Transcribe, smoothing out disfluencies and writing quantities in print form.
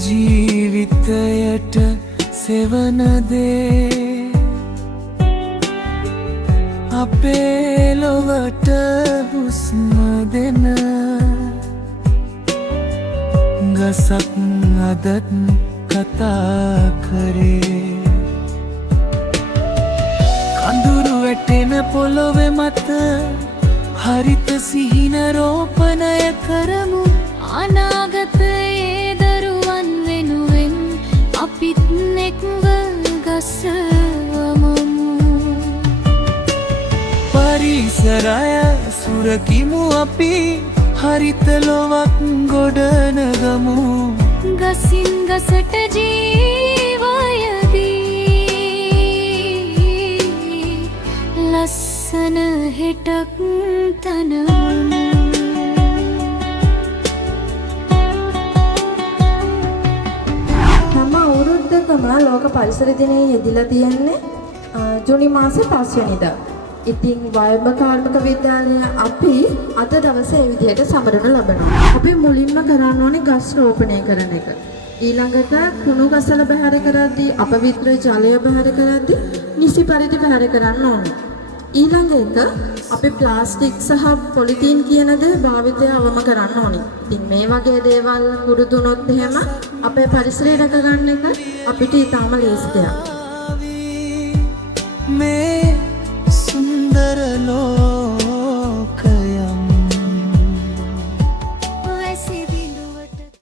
ජීවිතයට සෙවන දේ අපේ ලොවට හුස්ම දෙන ගසක් අදත් කතා කරේ කඳුරු වැටෙන පොළොවේ මත හරිත සිහින රෝපණය කරමු අනාගතයේ දරුවන් වෙනුවෙන් අපිත් එක්ව ගසවමු පරිසරය සුරකිමු අපි හරිත ලොවක් ගොඩනගමු ගසින් ගසට ජීවයදී ලස්සන හෙටක් තනමු ලෝක පරිසර දිනයේ යෙදিলা තියන්නේ ජූනි මාසේ 5 වෙනිදා. ඉතින් වයඹ කාර්මික විද්‍යාලය අපි අද දවසේ මේ විදිහට සමරන ලබනවා. අපි මුලින්ම කරන්න ඕනේ ගස් රෝපණය කරන එක. ඊළඟට කුණු ගසල බහැර කරද්දී අපවිත්‍ර ජලය බහැර කරද්දී නිසි පරිදි බහැර කරන්න ඕනේ. ඊළඟ එක අපි ප්ලාස්ටික් සහ පොලිතීන් කියන දේ භාවිතය අවම කරන්න ඕනේ. ඉතින් මේ වගේ දේවල් පුරුදුනොත් එහෙම අපේ පරිසරය රැක ගන්න එක අපිට ඊටම ලේසි දෙයක්. මේ සුන්දර ලෝ